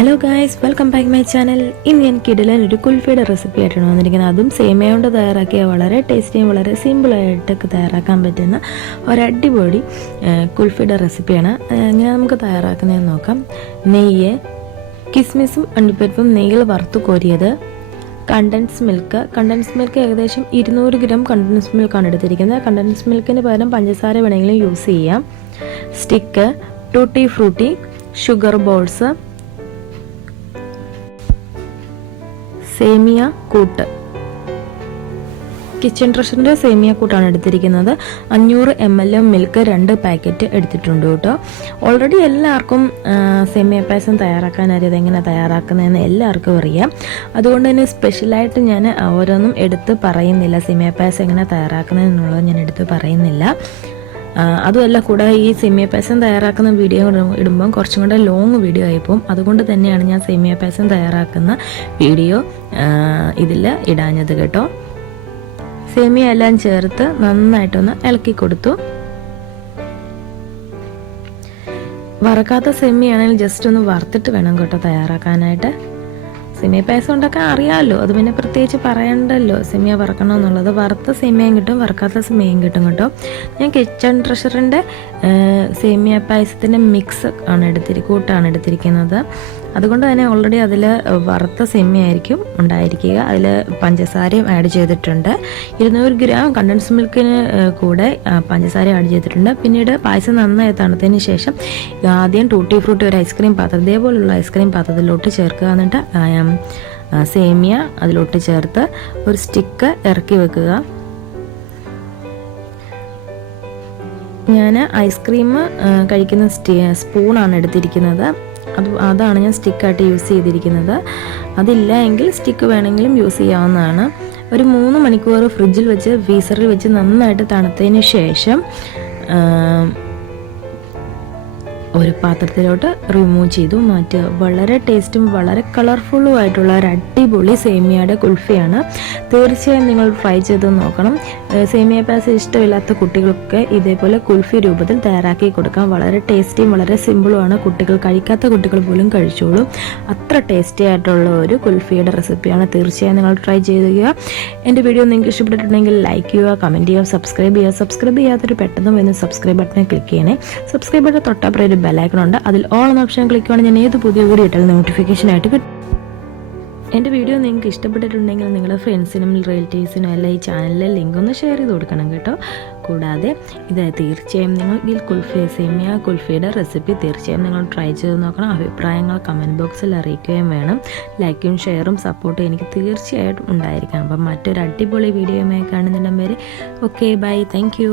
Hello guys, welcome back my channel. ഇന്ന് ഞാൻ കിടിലൻ ഒരു കുൽഫിയുടെ റെസിപ്പി ആയിട്ടാണ് വന്നിരിക്കുന്നത്. അതും സേമിയ കൊണ്ട് തയ്യാറാക്കിയ വളരെ ടേസ്റ്റിയും വളരെ സിമ്പിളായിട്ടൊക്കെ തയ്യാറാക്കാൻ പറ്റുന്ന ഒരടിപൊളി കുൽഫിയുടെ റെസിപ്പിയാണ്. എങ്ങനെ നമുക്ക് തയ്യാറാക്കുന്നതെന്ന് നോക്കാം. നെയ്യ്, കിസ്മിസും അണ്ടിപ്പരിപ്പും നെയ്യിൽ വറുത്ത് കോരിയത്, കണ്ടൻസ് മിൽക്ക് ഏകദേശം 200 ഗ്രാം കണ്ടൻസ് മിൽക്കാണ് എടുത്തിരിക്കുന്നത്. കണ്ടൻസ് മിൽക്കിന് പകരം പഞ്ചസാര വേണമെങ്കിലും യൂസ് ചെയ്യാം. Stick, tutti frutti, sugar balls, സേമിയ കൂട്ട്. കിച്ചൺ ട്രഷറിൻ്റെ സേമിയ കൂട്ടാണ് എടുത്തിരിക്കുന്നത്. 500 ml മിൽക്ക് 2 പാക്കറ്റ് എടുത്തിട്ടുണ്ട് കേട്ടോ. ഓൾറെഡി എല്ലാവർക്കും സേമിയ പായസം തയ്യാറാക്കാൻ അറിയാം. എങ്ങനെ തയ്യാറാക്കുന്നതെന്ന് എല്ലാവർക്കും അറിയാം. അതുകൊണ്ട് തന്നെ സ്പെഷ്യലായിട്ട് ഞാൻ ഓരോന്നും എടുത്ത് പറയുന്നില്ല. സേമിയ പായസം എങ്ങനെ തയ്യാറാക്കുന്നതെന്നുള്ളത് ഞാൻ എടുത്ത് പറയുന്നില്ല. അതുമല്ല, കൂടാതെ ഈ സേമിയ പായസം തയ്യാറാക്കുന്ന വീഡിയോ ഇടുമ്പം കുറച്ചും കൂടെ ലോങ് വീഡിയോ ആയിപ്പോവും. അതുകൊണ്ട് തന്നെയാണ് ഞാൻ സേമിയ പായസം തയ്യാറാക്കുന്ന വീഡിയോ ഇതിൽ ഇടാഞ്ഞത് കേട്ടോ. സേമിയ എല്ലാം ചേർത്ത് നന്നായിട്ടൊന്ന് ഇളക്കി കൊടുത്തു. വറക്കാത്ത സേമിയ ആണെങ്കിൽ ജസ്റ്റ് ഒന്ന് വറുത്തിട്ട് വേണം കേട്ടോ തയ്യാറാക്കാനായിട്ട്. സേമിയ പായസം ഉണ്ടാക്കാൻ അറിയാമല്ലോ, അത് പിന്നെ പ്രത്യേകിച്ച് പറയണ്ടല്ലോ സേമിയ വറക്കണമെന്നുള്ളത്. വറുത്ത സേമിയയും കിട്ടും, വറക്കാത്ത സേമിയയും കിട്ടും കേട്ടോ. ഞാൻ കിച്ചൺ ട്രഷറിൻ്റെ സേമിയ പായസത്തിൻ്റെ മിക്സ് കൂട്ടാണ് എടുത്തിരിക്കുന്നത്. അതുകൊണ്ട് തന്നെ ഓൾറെഡി അതിൽ വറുത്ത സേമിയ ആയിരിക്കും ഉണ്ടായിരിക്കുക. അതിൽ പഞ്ചസാരയും ആഡ് ചെയ്തിട്ടുണ്ട്. 200 ഗ്രാം കണ്ടൻസ് മിൽക്കിന് കൂടെ പഞ്ചസാര ആഡ് ചെയ്തിട്ടുണ്ട്. പിന്നീട് പായസം നന്നായി തണുത്തതിന് ശേഷം ആദ്യം ടൂട്ടി ഫ്രൂട്ടി ഒരു ഐസ്ക്രീം പാത്രം, ഇതേപോലുള്ള ഐസ്ക്രീം പാത്രത്തിലോട്ട് ചേർക്കുക. എന്നിട്ട് സേമിയ അതിലോട്ട് ചേർത്ത് ഒരു സ്റ്റിക്ക് ഇറക്കി വെക്കുക. ഞാൻ ഐസ്ക്രീം കഴിക്കുന്ന സ്പൂണാണ് എടുത്തിരിക്കുന്നത്. അതാണ് ഞാൻ സ്റ്റിക്കായിട്ട് യൂസ് ചെയ്തിരിക്കുന്നത്. അതില്ല എങ്കിൽ സ്റ്റിക്ക് വേണമെങ്കിലും യൂസ് ചെയ്യാവുന്നതാണ്. ഒരു 3 മണിക്കൂർ ഫ്രിഡ്ജിൽ വെച്ച് ഫ്രീസറിൽ വെച്ച് നന്നായിട്ട് തണുത്തതിന് ശേഷം ഒരു പാത്രത്തിലോട്ട് റിമൂവ് ചെയ്തു മാറ്റുക. വളരെ ടേസ്റ്റും വളരെ കളർഫുള്ളും ആയിട്ടുള്ള ഒരു അടിപൊളി സേമിയയുടെ കുൽഫിയാണ്. തീർച്ചയായും നിങ്ങൾ ട്രൈ ചെയ്ത് നോക്കണം. സേമിയ പായസം ഇഷ്ടമില്ലാത്ത കുട്ടികൾക്ക് ഇതേപോലെ കുൽഫി രൂപത്തിൽ തയ്യാറാക്കി കൊടുക്കാം. വളരെ ടേസ്റ്റിയും വളരെ സിമ്പിളുമാണ്. കുട്ടികൾ കഴിക്കാത്ത കുട്ടികൾ പോലും കഴിച്ചോളും. അത്ര ടേസ്റ്റി ആയിട്ടുള്ള ഒരു കുൽഫിയുടെ റെസിപ്പിയാണ്. തീർച്ചയായും നിങ്ങൾ ട്രൈ ചെയ്യുക. എൻ്റെ വീഡിയോ നിങ്ങൾക്ക് ഇഷ്ടപ്പെട്ടിട്ടുണ്ടെങ്കിൽ ലൈക്ക് ചെയ്യുക, കമൻറ്റ് ചെയ്യുക, സബ്സ്ക്രൈബ് ചെയ്യുക. സബ്സ്ക്രൈബ് ചെയ്യാത്തൊരു പെട്ടെന്ന് വരുന്ന സബ്സ്ക്രൈബ് ബട്ടനെ ക്ലിക്ക് ചെയ്യണേ. സബ്സ്ക്രൈബ് ബട്ടൺ തൊട്ടപ്പുറം ഒരു ബെല്ലൈക്കൺ ഉണ്ട്. അതിൽ ഓൾ എന്ന ഓപ്ഷൻ ക്ലിക്ക് ചെയ്യുകയാണെങ്കിൽ ഞാൻ ഏത് പുതിയ വീഡിയോ ഇട്ടാലും നോട്ടിഫിക്കേഷൻ ആയിട്ട് കിട്ടും. എൻ്റെ വീഡിയോ നിങ്ങൾക്ക് ഇഷ്ടപ്പെട്ടിട്ടുണ്ടെങ്കിൽ നിങ്ങളുടെ ഫ്രണ്ട്സിനും റിലേറ്റീവ്സിനും എല്ലാം ഈ ചാനലിലെ ലിങ്ക് ഒന്ന് ഷെയർ ചെയ്ത് കൊടുക്കണം കേട്ടോ. കൂടാതെ ഇത് തീർച്ചയായും നിങ്ങൾ ഈ സേമിയ കുൽഫിയുടെ റെസിപ്പി തീർച്ചയായും നിങ്ങൾ ട്രൈ ചെയ്ത് നോക്കണം. അഭിപ്രായങ്ങൾ കമൻറ്റ് ബോക്സിൽ അറിയിക്കുകയും വേണം. ലൈക്കും ഷെയറും സപ്പോർട്ടും എനിക്ക് തീർച്ചയായിട്ടും ഉണ്ടായിരിക്കണം. അപ്പം മറ്റൊരു അടിപൊളി വീഡിയോയുമായി കാണുന്നിടം വരെ ഓക്കെ, ബൈ, താങ്ക് യു.